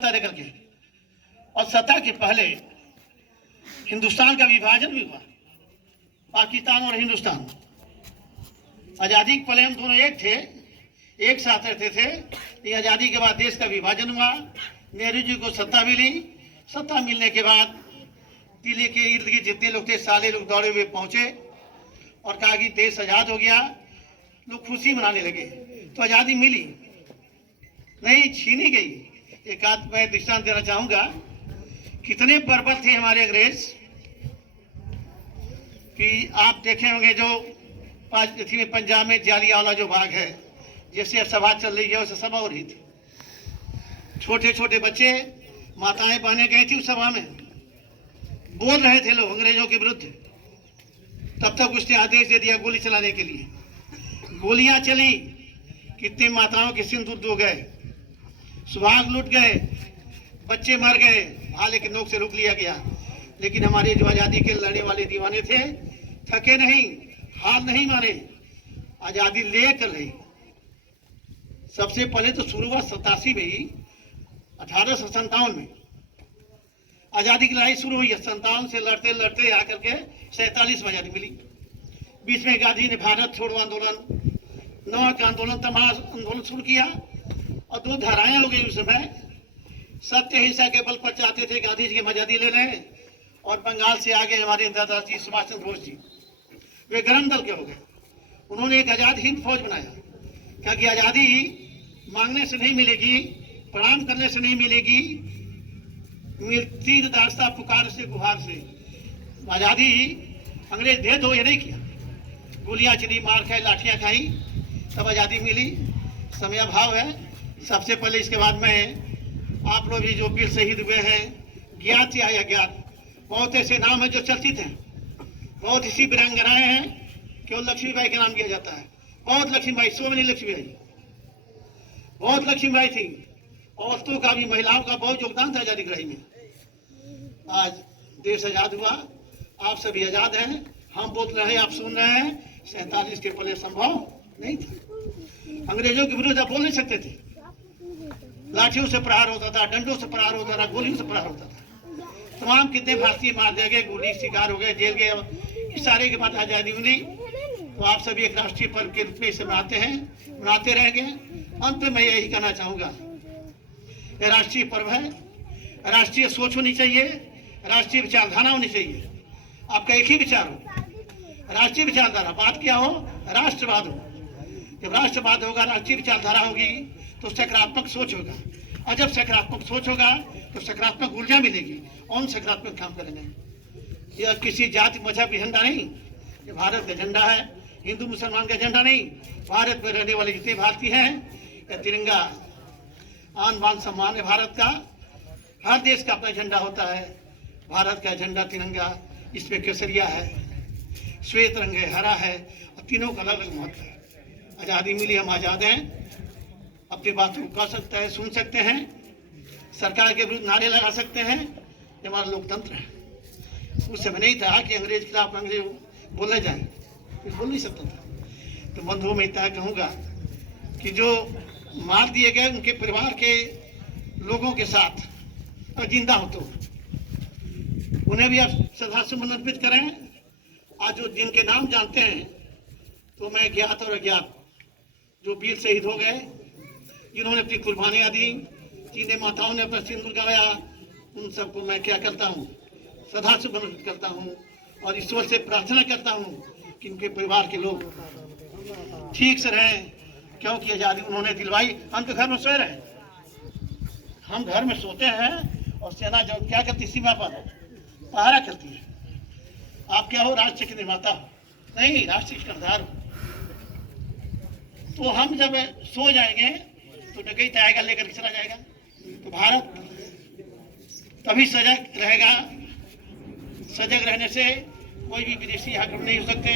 लेकर के और सत्ता के पहले हिंदुस्तान का विभाजन भी हुआ, पाकिस्तान और हिंदुस्तान। आज़ादी के पहले हम दोनों एक थे, एक साथ रहते थे। आज़ादी के बाद देश का विभाजन हुआ, नेहरू जी को सत्ता मिली। सत्ता मिलने के बाद दिल्ली के इर्द गिर्द जितने लोग थे सारे लोग दौड़े हुए पहुंचे और कहा कि देश आज़ाद हो गया। लोग खुशी मनाने लगे। तो आज़ादी मिली नहीं, छीनी गई। एक आध मैं दृष्टांत देना चाहूंगा। कितने बर्बर थे हमारे अंग्रेज कि आप देखे होंगे जो पंजाब में जालियांवाला जो बाग है, जैसे सभा चल रही है वैसे सभा हो रही थी। छोटे छोटे बच्चे, माताएं बहनें गई थी उस सभा में, बोल रहे थे लोग अंग्रेजों के विरुद्ध। तब तक उसने आदेश दे दिया गोली चलाने के लिए। गोलियां चली, कितनी माताओं के सिंदूर डूब गए, सुहाग लूट गए, बच्चे मर गए, भाले की नोक से रोक लिया गया। लेकिन हमारे जो आज़ादी के लड़ने वाले दीवाने थे थके नहीं, हार नहीं माने, आज़ादी लेकर रही। सबसे पहले तो शुरू हुआ 87 में ही, 1857 में आज़ादी की लड़ाई शुरू हुई। 57 से लड़ते लड़ते आकर के 47 में आज़ादी मिली। बीच में गांधी ने भारत छोड़ो आंदोलन, नमक आंदोलन, तमाम आंदोलन शुरू किया और दो धाराएं हो गई उस समय। सत्य हिंसा के बल पर चाहते थे गांधी जी की आजादी ले लें और बंगाल से आगे हमारे दादाजी सुभाष चंद्र बोस जी, वे गरम दल के हो गए। उन्होंने एक आजाद हिंद फौज बनाया। क्या कि आजादी मांगने से नहीं मिलेगी, प्रणाम करने से नहीं मिलेगी, मिलती दास्ता पुकार से गुहार से। आजादी अंग्रेज दे दो, ये नहीं किया। गोलियां चली, मार खाई, लाठियां खाई, तब आजादी मिली। समय अभाव है। सबसे पहले इसके बाद में आप लोग भी जो वीर शहीद हुए हैं, ज्ञात या अज्ञात, बहुत ऐसे नाम है जो चर्चित हैं। बहुत ऐसी वीरांगनाएं हैं, केवल लक्ष्मीबाई का नाम लिया जाता है। बहुत लक्ष्मीबाई, सो मेनी लक्ष्मीबाई, बहुत लक्ष्मीबाई थी। औरतों का भी, महिलाओं का बहुत योगदान था आजादी की लड़ाई में। आज देश आजाद हुआ, आप सभी आजाद हैं, हम बोल रहे हैं, आप सुन रहे हैं। 47 के पहले संभव नहीं था। अंग्रेजों के विरुद्ध आप बोल नहीं सकते थे। लाठियों से प्रहार होता था, डंडों से प्रहार होता था, गोलियों से प्रहार होता था। तमाम कितने भारतीय मार दिए गए, गोली शिकार हो गए, जेल गए। इस सारे के बाद आजादी मिली। तो आप सभी एक राष्ट्रीय पर्व के रूप में इसे मनाते हैं, मनाते रहेंगे। अंत में मैं यही कहना चाहूंगा, यह राष्ट्रीय पर्व है, राष्ट्रीय सोच होनी चाहिए, राष्ट्रीय विचारधारा होनी चाहिए। आपका एक ही विचार हो, राष्ट्रीय विचारधारा। बात क्या हो, राष्ट्रवाद हो। जब राष्ट्रवाद होगा, राष्ट्रीय विचारधारा होगी, तो सकारात्मक सोच होगा। और जब सकारात्मक सोच होगा तो सकारात्मक ऊर्जा मिलेगी और सकारात्मक काम करेंगे। यह किसी जाति मजहब का झंडा नहीं, ये भारत का झंडा है, हिंदू मुसलमान का झंडा नहीं। भारत में रहने वाले जितने भारतीय हैं, यह तिरंगा आन बान सम्मान है भारत का। हर देश का अपना झंडा होता है। भारत का झंडा तिरंगा, इसमें केसरिया है, श्वेत रंग है, हरा है, और तीनों का अलग अलग महत्व है। आज़ादी मिली, हम आज़ाद हैं, अपनी बातों को कह सकते हैं, सुन सकते हैं, सरकार के विरुद्ध नारे लगा सकते हैं। ये हमारा लोकतंत्र है। उस समय नहीं था कि अंग्रेज के खिलाफ अंग्रेज बोले जाए, कुछ बोल नहीं सकता था। तो बंधुओं में इतना कहूँगा कि जो मार दिए गए उनके परिवार के लोगों के साथ और जिंदा हो तो उन्हें भी आप श्रद्धासुमन अर्पित करें। आज जो जिनके नाम जानते हैं, तो मैं ज्ञात और अज्ञात जो वीर शहीद हो गए, जिन्होंने अपनी कुर्बानियां दी, जिन्हें माताओं ने अपना सिंदूर गवाया, उन सबको मैं क्या करता हूँ, श्रद्धासुमन अर्पित करता हूँ और ईश्वर से प्रार्थना करता हूँ कि उनके परिवार के लोग ठीक से रहें, क्योंकि आज़ादी उन्होंने दिलवाई। हम तो घर में सोए रहे, हम घर में सोते हैं और सेना जो क्या करती, सीमा पर पहरा करती है। आप क्या हो, राष्ट्र के निर्माता नहीं, राष्ट्र के कर्तार हो। तो हम जब सो जाएंगे तो डकैत आएगा, लेकर के चला जाएगा। तो भारत तभी सजग रहेगा। सजग रहने से कोई भी विदेशी आक्रमण नहीं हो सकते।